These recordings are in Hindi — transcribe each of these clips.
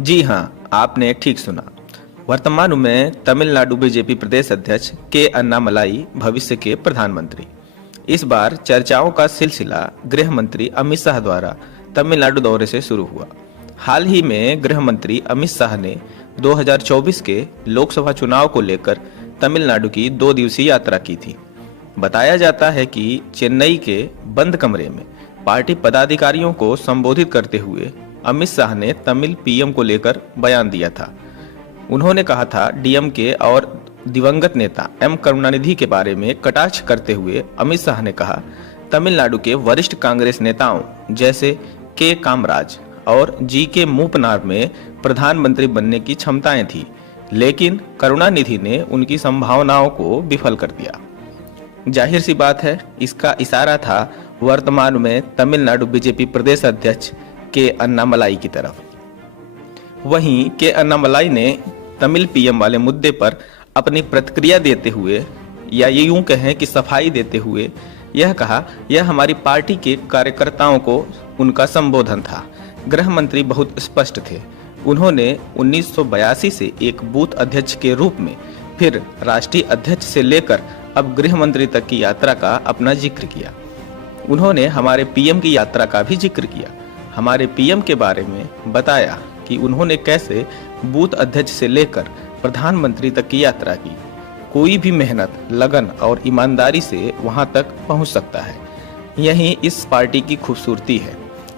जी हाँ, आपने ठीक सुना। वर्तमान में तमिलनाडु बीजेपी प्रदेश अध्यक्ष के अन्नामलाई भविष्य के प्रधानमंत्री। इस बार चर्चाओं का सिलसिला गृह मंत्री अमित शाह द्वारा तमिलनाडु दौरे से शुरू हुआ। हाल ही में गृह मंत्री अमित शाह ने 2024 के लोकसभा चुनाव को लेकर तमिलनाडु की 2 दिवसीय यात्रा की थी। बताया जाता है कि चेन्नई के बंद कमरे में पार्टी पदाधिकारियों को संबोधित करते हुए अमित शाह ने तमिल पीएम को लेकर बयान दिया था। उन्होंने कहा था, डीएमके और दिवंगत नेता एम करुणानिधि के बारे में कटाक्ष करते हुए अमित शाह ने कहा, तमिलनाडु के वरिष्ठ कांग्रेस नेताओं जैसे के कामराज और जी के मूपनार में प्रधानमंत्री बनने की क्षमताएं थी, लेकिन करुणानिधि ने उनकी संभावनाओं को विफल कर दिया। जाहिर सी बात है, इसका इशारा था वर्तमान में तमिलनाडु बीजेपी प्रदेश अध्यक्ष के अन्नामलाई की तरफ। वहीं के अन्नामलाई ने तमिल पीएम वाले मुद्दे पर अपनी प्रतिक्रिया देते हुए, या ये यूं कहें कि सफाई देते हुए यह कहा, यह हमारी पार्टी के कार्यकर्ताओं को उनका संबोधन था। गृह मंत्री बहुत स्पष्ट थे। उन्होंने 1982 से एक बूथ अध्यक्ष के रूप में, फिर राष्ट्रीय अध्यक्ष से लेकर अब गृह मंत्री तक की यात्रा का अपना जिक्र किया। उन्होंने हमारे पीएम की यात्रा का भी जिक्र किया। हमारे पीएम के बारे में बताया कि उन्होंने कैसे बूथ अध्यक्ष से लेकर प्रधानमंत्री तक की यात्रा की। कोई भी मेहनत, लगन और ईमानदारी से वहां तक पहुंच सकता है। यही इस पार्टी की खूबसूरती है।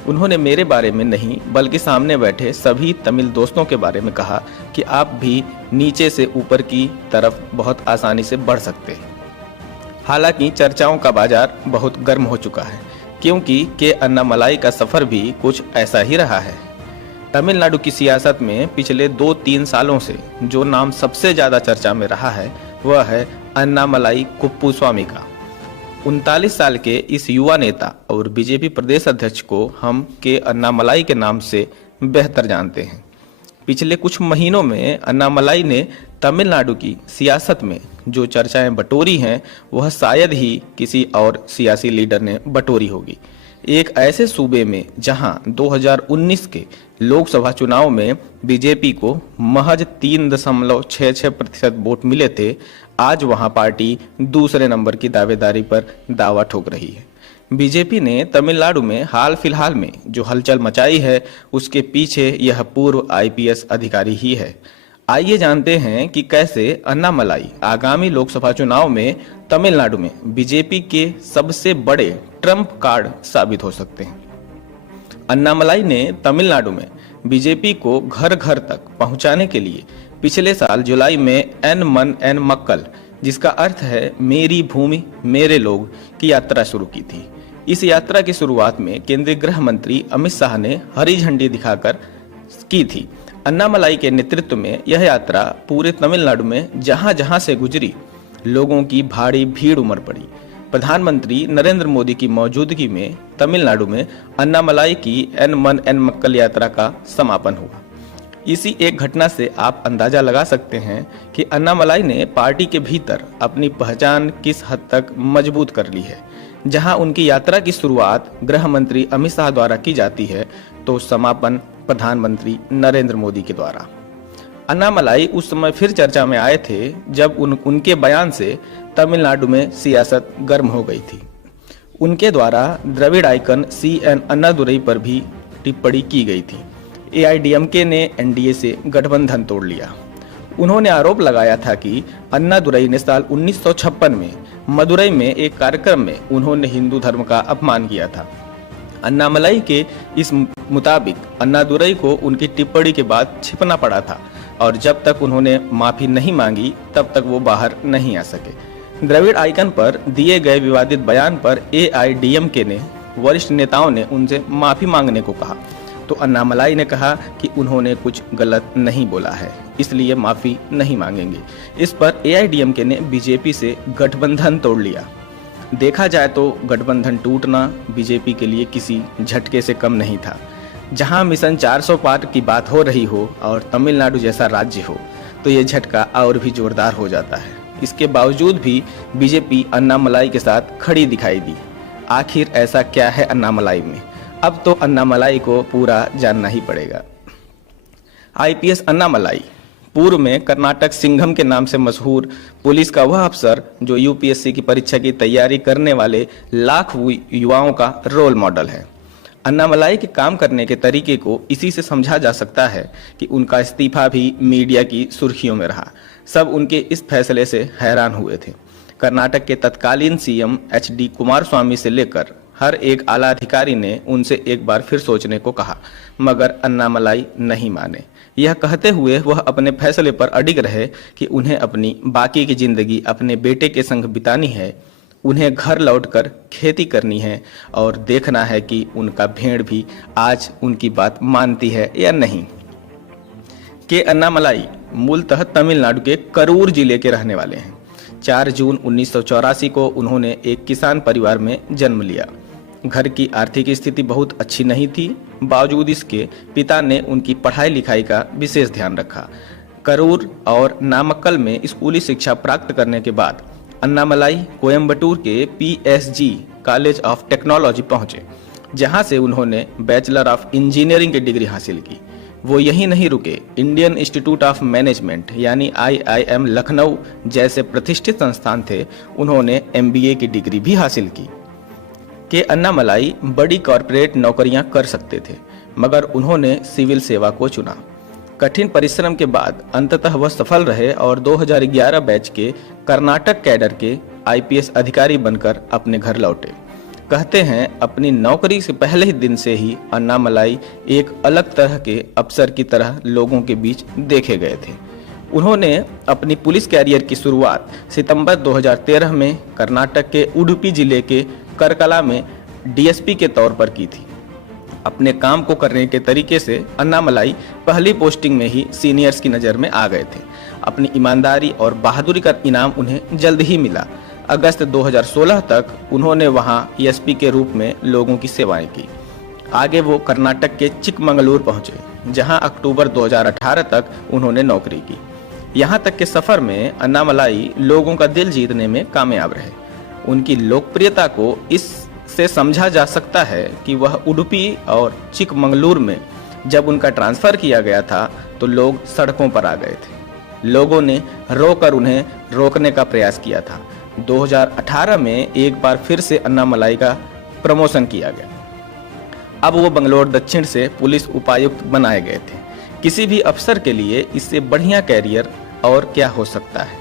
उन्होंने मेरे बारे में नहीं, बल्कि सामने बैठे सभी तमिल दोस्तों के बारे में कहा कि आप भी नीचे से ऊपर की तरफ बहुत आसानी से बढ़ सकते हैं। हालांकि चर्चाओं का बाजार बहुत गर्म हो चुका है, क्योंकि के अन्नामलाई का सफर भी कुछ ऐसा ही रहा है। तमिलनाडु की सियासत में पिछले 2-3 सालों से जो नाम सबसे ज्यादा चर्चा में रहा है वह है अन्नामलाई कुप्पुस्वामी का। 39 साल के इस युवा नेता और बीजेपी प्रदेश अध्यक्ष को हम के अन्नामलाई के नाम से बेहतर जानते हैं। पिछले कुछ महीनों में अन्नामलाई ने तमिलनाडु की सियासत में जो चर्चाएं बटोरी हैं वह शायद ही किसी और सियासी लीडर ने बटोरी होगी। एक ऐसे सूबे में जहां 2019 के लोकसभा चुनाव में बीजेपी को महज 3.66% वोट मिले थे, आज वहां पार्टी दूसरे नंबर की दावेदारी पर दावा ठोक रही है। बीजेपी ने तमिलनाडु में हाल फिलहाल में जो हलचल मचाई है उसके पीछे यह पूर्व आईपीएस अधिकारी ही है। आइए जानते हैं कि कैसे अन्नामलाई आगामी लोकसभा चुनाव में तमिलनाडु में बीजेपी के सबसे बड़े ट्रम्प कार्ड साबित हो सकते हैं। अन्नामलाई ने तमिलनाडु में बीजेपी को घर घर तक पहुंचाने के लिए पिछले साल जुलाई में एन मन एन मक्कल, जिसका अर्थ है मेरी भूमि मेरे लोग, की यात्रा शुरू की थी। इस यात्रा की शुरुआत में केंद्रीय गृह मंत्री अमित शाह ने हरी झंडी दिखाकर की थी। अन्नामलाई के नेतृत्व में यह यात्रा पूरे तमिलनाडु में जहां जहां से गुजरी, लोगों की भारी भीड़ उमड़ पड़ी। प्रधानमंत्री नरेंद्र मोदी की मौजूदगी में तमिलनाडु में अन्नामलाई की एन मन एन मक्कल यात्रा का समापन हुआ। इसी एक घटना से आप अंदाजा लगा सकते हैं कि अन्नामलाई ने पार्टी के भीतर अपनी पहचान किस हद तक मजबूत कर ली है। जहां उनकी यात्रा की शुरुआत गृह मंत्री अमित शाह द्वारा की जाती है, तो समापन प्रधानमंत्री नरेंद्र मोदी के द्वारा। अन्नामलाई उस समय फिर चर्चा में आए थे जब उनके बयान से तमिलनाडु में सियासत गर्म हो गई थी। उनके द्वारा द्रविड़ आइकन CN अन्नादुरई पर भी टिप्पणी की गई थी। AIDMK ने NDA से गठबंधन तोड़ लिया। उन्होंने आरोप लगाया था कि अन्नादुरई ने साल 1956 में मदुरई में एक कार्यक्रम में उन्होंने हिंदू धर्म का अपमान किया था। अन्नामलाई के इस मुताबिक अन्नादुरई को उनकी टिप्पणी के बाद छिपना पड़ा था और जब तक उन्होंने माफी नहीं मांगी तब तक वो बाहर नहीं आ सके। द्रविड़ आइकन पर दिए गए विवादित बयान पर AIDMK ने वरिष्ठ नेताओं ने उनसे माफी मांगने को कहा, तो अन्नामलाई ने कहा कि उन्होंने कुछ गलत नहीं बोला है, इसलिए माफी नहीं मांगेंगे। इस पर AIDMK ने बीजेपी से गठबंधन तोड़ लिया। देखा जाए तो गठबंधन टूटना बीजेपी के लिए किसी झटके से कम नहीं था। जहां मिशन 400 पार की बात हो रही हो और तमिलनाडु जैसा राज्य हो, तो ये झटका और भी जोरदार हो जाता है। इसके बावजूद भी बीजेपी अन्नामलाई के साथ खड़ी दिखाई दी। आखिर ऐसा क्या है अन्नामलाई में? अब तो अन्नामलाई को पूरा जानना ही पड़ेगा। आईपीएस अन्नामलाई पूर्व में कर्नाटक सिंघम के नाम से मशहूर पुलिस का वह अफसर जो यूपीएससी की परीक्षा की तैयारी करने वाले लाखों युवाओं का रोल मॉडल है। अन्नामलाई के काम करने के तरीके को इसी से समझा जा सकता है कि उनका इस्तीफा भी मीडिया की सुर्खियों में रहा। सब उनके इस फैसले से हैरान हुए थे। कर्नाटक के तत्कालीन सीएम एचडी कुमारस्वामी से लेकर हर एक आला अधिकारी ने उनसे एक बार फिर सोचने को कहा, मगर अन्नामलाई नहीं माने। यह कहते हुए वह अपने फैसले पर अडिग रहे कि उन्हें अपनी बाकी की जिंदगी अपने बेटे के संग बितानी है, उन्हें घर लौटकर खेती करनी है और देखना है कि उनका भेड़ भी आज उनकी बात मानती है या नहीं। के अन्नामलाई मूलतः तमिलनाडु के करूर जिले के रहने वाले हैं। 4 जून 1984 को उन्होंने एक किसान परिवार में जन्म लिया। घर की आर्थिक स्थिति बहुत अच्छी नहीं थी, बावजूद इसके पिता ने उनकी पढ़ाई लिखाई का विशेष ध्यान रखा। करूर और नामक्कल में स्कूली शिक्षा प्राप्त करने के बाद अन्नामलाई कोयम्बटूर के पीएसजी कॉलेज ऑफ टेक्नोलॉजी पहुंचे, जहां से उन्होंने बैचलर ऑफ इंजीनियरिंग की डिग्री हासिल की। वो यहीं नहीं रुके, इंडियन इंस्टीट्यूट ऑफ मैनेजमेंट यानी IIM लखनऊ जैसे प्रतिष्ठित संस्थान थे, उन्होंने MBA की डिग्री भी हासिल की। के अन्नामलाई बड़ी कॉरपोरेट नौकरियां कर सकते थे, मगर उन्होंने सिविल सेवा को चुना। कठिन परिश्रम के बाद अंततः वह सफल रहे और 2011 बैच के कर्नाटक कैडर के IPS अधिकारी बनकर अपने घर लौटे। कहते हैं अपनी नौकरी से पहले ही दिन से ही अन्नामलाई एक अलग तरह के अफसर की तरह लोगों के बीच देखे गए थे। उन्होंने अपनी पुलिस कैरियर की शुरुआत सितंबर 2013 में कर्नाटक के उडुपी जिले के करकला में DSP के तौर पर की थी। अपने काम को करने के तरीके से अन्नामलाई पहली पोस्टिंग में ही सीनियर्स की नज़र में आ गए थे। अपनी ईमानदारी और बहादुरी का इनाम उन्हें जल्द ही मिला। अगस्त 2016 तक उन्होंने वहां ESP के रूप में लोगों की सेवाएं की। आगे वो कर्नाटक के चिकमंगलुरु पहुंचे, जहां अक्टूबर 2018 तक उन्होंने नौकरी की। यहां तक के सफर में अन्नामलाई लोगों का दिल जीतने में कामयाब रहे। उनकी लोकप्रियता को इससे समझा जा सकता है कि वह उडुपी और चिकमंगलुरु में जब उनका ट्रांसफर किया गया था तो लोग सड़कों पर आ गए थे। लोगों ने रोकर उन्हें रोकने का प्रयास किया था। 2018 में एक बार फिर से अन्नामलाई का प्रमोशन किया गया। अब वो बंगलौर दक्षिण से पुलिस उपायुक्त बनाए गए थे। किसी भी अफसर के लिए इससे बढ़िया कैरियर और क्या हो सकता है।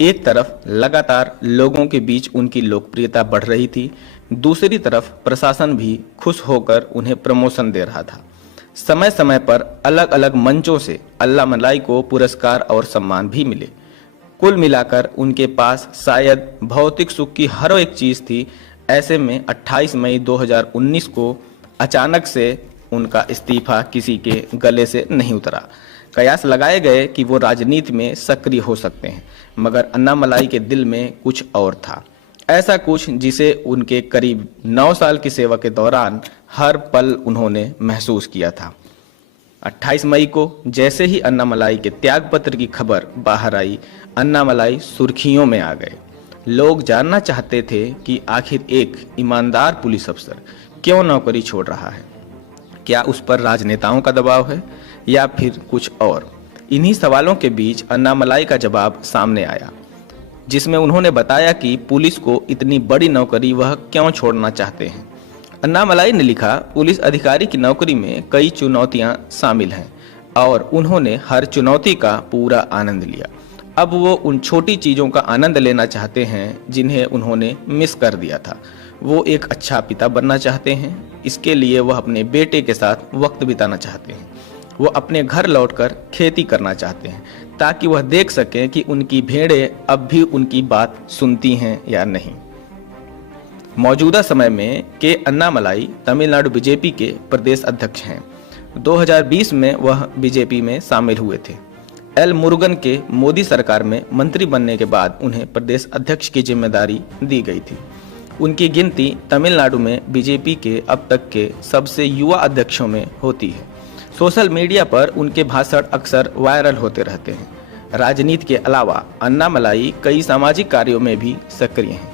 एक तरफ लगातार लोगों के बीच उनकी लोकप्रियता बढ़ रही थी, दूसरी तरफ प्रशासन भी खुश होकर उन्हें प्रमोशन दे रहा था। समय समय पर अलग अलग मंचों से अन्नामलाई को पुरस्कार और सम्मान भी मिले। कुल मिलाकर उनके पास शायद भौतिक सुख की हर एक चीज थी। ऐसे में 28 मई 2019 को अचानक से उनका इस्तीफा किसी के गले से नहीं उतरा। कयास लगाए गए कि वो राजनीति में सक्रिय हो सकते हैं, मगर अन्नामलाई के दिल में कुछ और था। ऐसा कुछ जिसे उनके करीब 9 साल की सेवा के दौरान हर पल उन्होंने महसूस किया था। 28 मई को जैसे ही अन्नामलाई के त्यागपत्र की खबर बाहर आई, अन्नामलाई सुर्खियों में आ गए। लोग जानना चाहते थे कि आखिर एक ईमानदार पुलिस अफसर क्यों नौकरी छोड़ रहा है। क्या उस पर राजनेताओं का दबाव है या फिर कुछ और? इन्हीं सवालों के बीच अन्नामलाई का जवाब सामने आया, जिसमें उन्होंने बताया कि पुलिस को इतनी बड़ी नौकरी वह क्यों छोड़ना चाहते हैं। अन्नामलाई ने लिखा, पुलिस अधिकारी की नौकरी में कई चुनौतियां शामिल हैं और उन्होंने हर चुनौती का पूरा आनंद लिया। अब वो उन छोटी चीज़ों का आनंद लेना चाहते हैं जिन्हें उन्होंने मिस कर दिया था। वो एक अच्छा पिता बनना चाहते हैं। इसके लिए वह अपने बेटे के साथ वक्त बिताना चाहते हैं। वो अपने घर लौटकर खेती करना चाहते हैं ताकि वह देख सकें कि उनकी भेड़ें अब भी उनकी बात सुनती हैं या नहीं। मौजूदा समय में के अन्नामलाई तमिलनाडु बीजेपी के प्रदेश अध्यक्ष हैं। 2020 में वह बीजेपी में शामिल हुए थे। एल मुरुगन के मोदी सरकार में मंत्री बनने के बाद उन्हें प्रदेश अध्यक्ष की जिम्मेदारी दी गई थी। उनकी गिनती तमिलनाडु में बीजेपी के अब तक के सबसे युवा अध्यक्षों में होती है। सोशल मीडिया पर उनके भाषण अक्सर वायरल होते रहते हैं। राजनीति के अलावा अन्नामलाई कई सामाजिक कार्यों में भी सक्रिय हैं।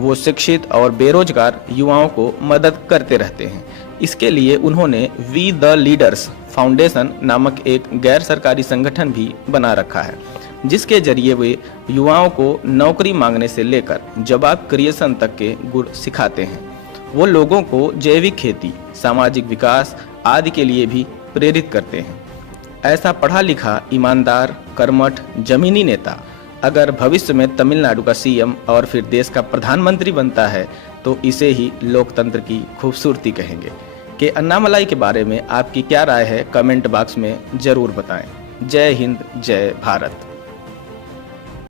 वो शिक्षित और बेरोजगार युवाओं को मदद करते रहते हैं। इसके लिए उन्होंने वी द लीडर्स फाउंडेशन नामक एक गैर सरकारी संगठन भी बना रखा है, जिसके जरिए वे युवाओं को नौकरी मांगने से लेकर जॉब क्रिएशन तक के गुर सिखाते हैं। वो लोगों को जैविक खेती, सामाजिक विकास आदि के लिए भी प्रेरित करते हैं। ऐसा पढ़ा लिखा, ईमानदार, कर्मठ, जमीनी नेता अगर भविष्य में तमिलनाडु का सीएम और फिर देश का प्रधानमंत्री बनता है तो इसे ही लोकतंत्र की खूबसूरती कहेंगे। के अन्नामलाई के बारे में आपकी क्या राय है, कमेंट बॉक्स में जरूर बताएं। जय हिंद, जय भारत।